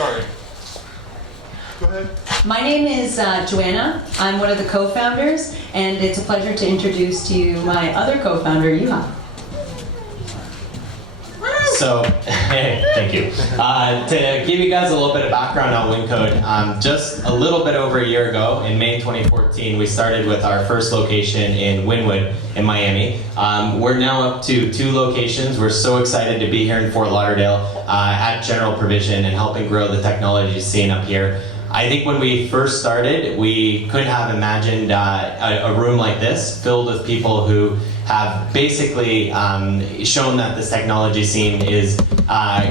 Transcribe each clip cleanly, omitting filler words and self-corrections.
Sorry. Go ahead. My name is Joanna. I'm one of the co-founders, and it's a pleasure to introduce to you my other co-founder, Yuha. So, hey, thank you. To give you guys a little bit of background on WinCode, just a little bit over a year ago, in May 2014, we started with our first location in Wynwood in Miami. We're now up to 2 locations. We're so excited to be here in Fort Lauderdale at General Provision and helping grow the technology scene up here. I think when we first started, we couldn't have imagined a room like this filled with people who have basically shown that this technology scene is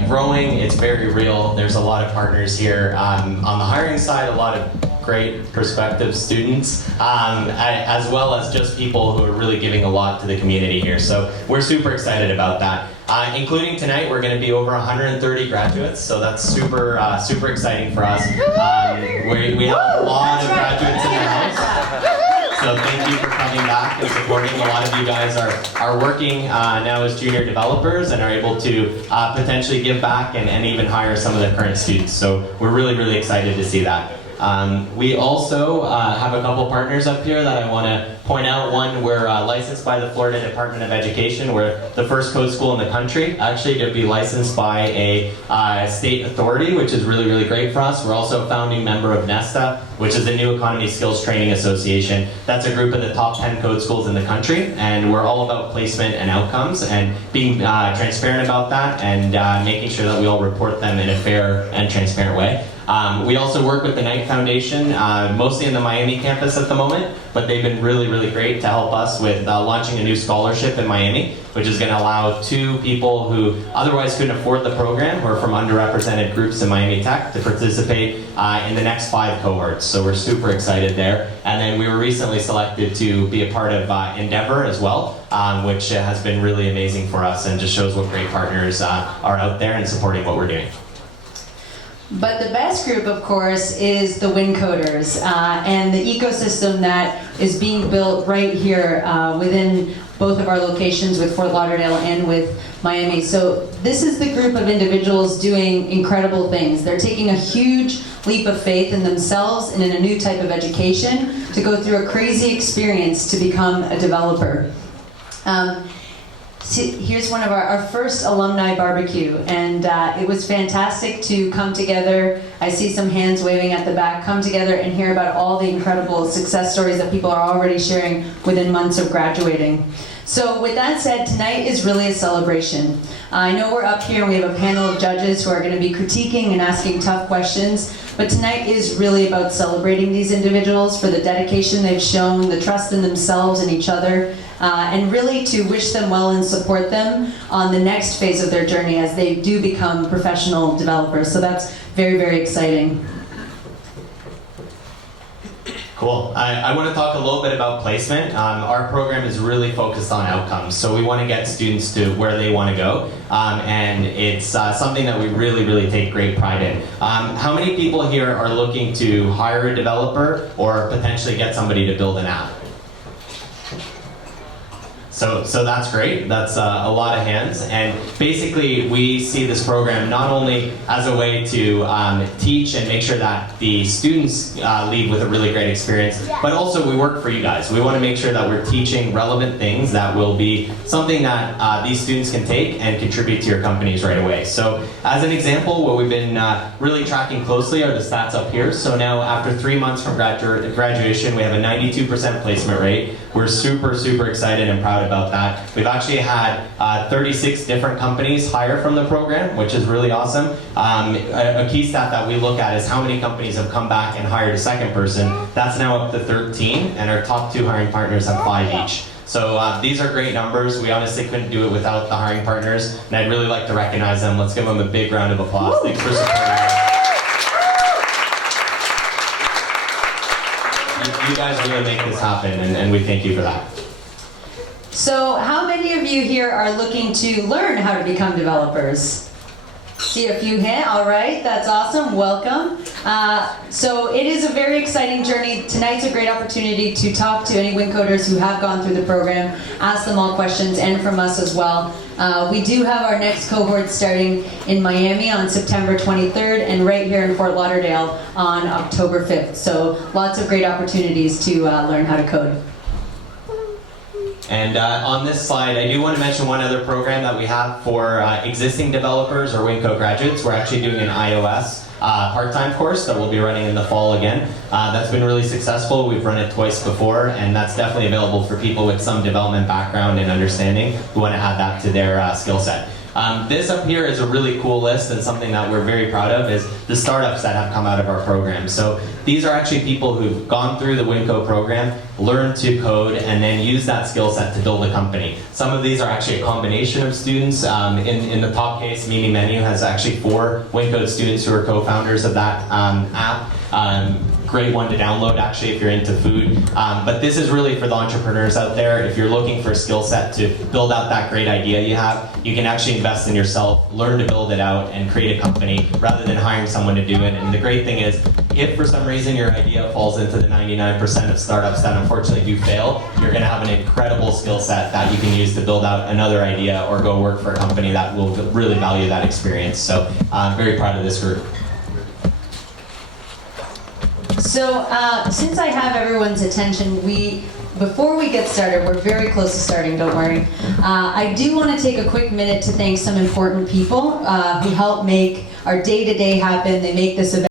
growing. It's very real. There's a lot of partners here. On the hiring side, a lot of great prospective students, as well as just people who are really giving a lot to the community here. So we're super excited about that. Including tonight, we're going to be over 130 graduates, so that's super exciting for us. We have a lot of graduates in the house, so thank you for coming back and supporting. A lot of you guys are working now as junior developers and are able to potentially give back and even hire some of the current students. So we're really excited to see that. We also have a couple partners up here that I want to point out. One, we're licensed by the Florida Department of Education. We're the first code school in the country, actually, to be licensed by a state authority, which is really great for us. We're also a founding member of NESTA, which is the New Economy Skills Training Association. That's a group of the top 10 code schools in the country, and we're all about placement and outcomes and being transparent about that and making sure that we all report them in a fair and transparent way. We also work with the Knight Foundation, mostly in the Miami campus at the moment, but they've been really great to help us with launching a new scholarship in Miami, which is going to allow 2 people who otherwise couldn't afford the program, who are from underrepresented groups in Miami Tech, to participate in the next 5 cohorts. So we're super excited there. And then we were recently selected to be a part of Endeavor as well, which has been really amazing for us and just shows what great partners are out there and supporting what we're doing. But the best group, of course, is the WinCoders and the ecosystem that is being built right here within both of our locations with Fort Lauderdale and with Miami. So this is the group of individuals doing incredible things. They're taking a huge leap of faith in themselves and in a new type of education to go through a crazy experience to become a developer. Here's one of our first alumni barbecue, and it was fantastic to come together. I see some hands waving at the back. Come together and hear about all the incredible success stories that people are already sharing within months of graduating. So with that said, tonight is really a celebration. I know we're up here and we have a panel of judges who are going to be critiquing and asking tough questions, but tonight is really about celebrating these individuals for the dedication they've shown, the trust in themselves and each other, and really to wish them well and support them on the next phase of their journey as they do become professional developers. So that's very exciting. Cool. I want to talk a little bit about placement. Our program is really focused on outcomes, so we want to get students to where they want to go, and it's something that we really take great pride in. How many people here are looking to hire a developer or potentially get somebody to build an app? So that's great. That's a lot of hands. And basically, we see this program not only as a way to teach and make sure that the students leave with a really great experience, but also we work for you guys. We want to make sure that we're teaching relevant things that will be something that these students can take and contribute to your companies right away. So as an example, what we've been really tracking closely are the stats up here. So now after 3 months from graduation, we have a 92% placement rate. We're super excited and proud about that. We've actually had 36 different companies hire from the program, which is really awesome. A key stat that we look at is how many companies have come back and hired a second person. That's now up to 13, and our top 2 hiring partners have 5 each. So these are great numbers. We honestly couldn't do it without the hiring partners, and I'd really like to recognize them. Let's give them a big round of applause. Thanks for supporting us. You guys really make this happen, and we thank you for that. So how many of you here are looking to learn how to become developers? See See a few hands. All right, that's awesome. Welcome. So it is a very exciting journey. Tonight's a great opportunity to talk to any WinCoders who have gone through the program, ask them all questions, and from us as well. We do have our next cohort starting in Miami on September 23rd and right here in Fort Lauderdale on October 5th. So lots of great opportunities to learn how to code. And on this slide, I do want to mention one other program that we have for existing developers or WinCode graduates. We're actually doing an iOS part-time course that we'll be running in the fall again. That's been really successful. We've run it twice before, and that's definitely available for people with some development background and understanding who want to add that to their skill set. This up here is a really cool list, and something that we're very proud of is the startups that have come out of our program. So these are actually people who've gone through the WinCode program, learned to code, and then use that skill set to build a company. Some of these are actually a combination of students. In the top case, Mimi Menu has actually 4 WinCode students who are co-founders of that app. Great one to download actually if you're into food. But this is really for the entrepreneurs out there. If you're looking for a skill set to build out that great idea you have, you can actually invest in yourself, learn to build it out, and create a company rather than hiring someone to do it. And the great thing is, if for some reason your idea falls into the 99% of startups that unfortunately do fail, you're going to have an incredible skill set that you can use to build out another idea or go work for a company that will really value that experience. So I'm very proud of this group. So since I have everyone's attention, before we get started, we're very close to starting, don't worry. I do want to take a quick minute to thank some important people who help make our day-to-day happen. They make this event